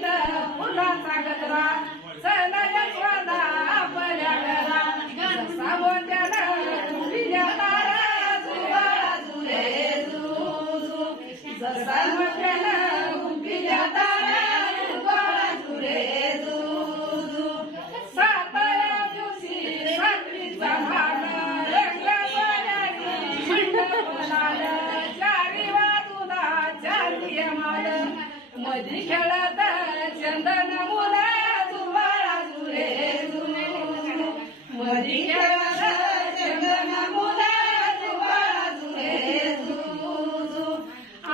फुलाचा गजरा चल आपल्या घरा. जसा मोठ्यानं तुझ्या तारा जुळा जुळे जसा तुझ्या तारा दिवशी रंगला सोन्याची चारी माल मधी खेळत चंदन मुला जुवाळा जुरे जुरे मधी चंदन मुला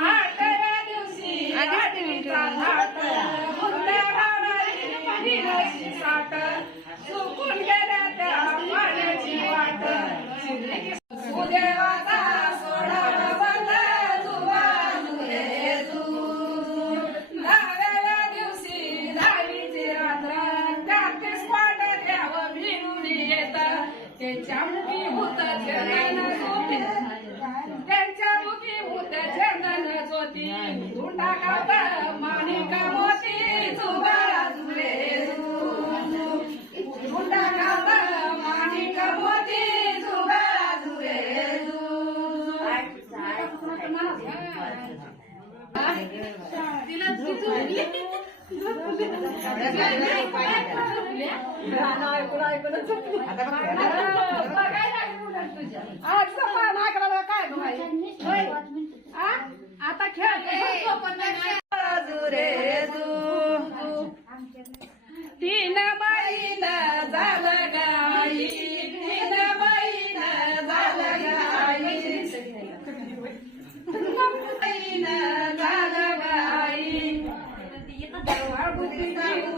आठव्या दिवशी आठवीचा थाट साठ त्यांच्या मुखी भूत चंदन झोपी त्यांच्या मुखी भूत चंदन ज्योती धुंडा कावत माणिक मोती जुगारा जुरे धुंडा कावत माणिक मोती जुगारा जुरे आज ప్రభుత్వ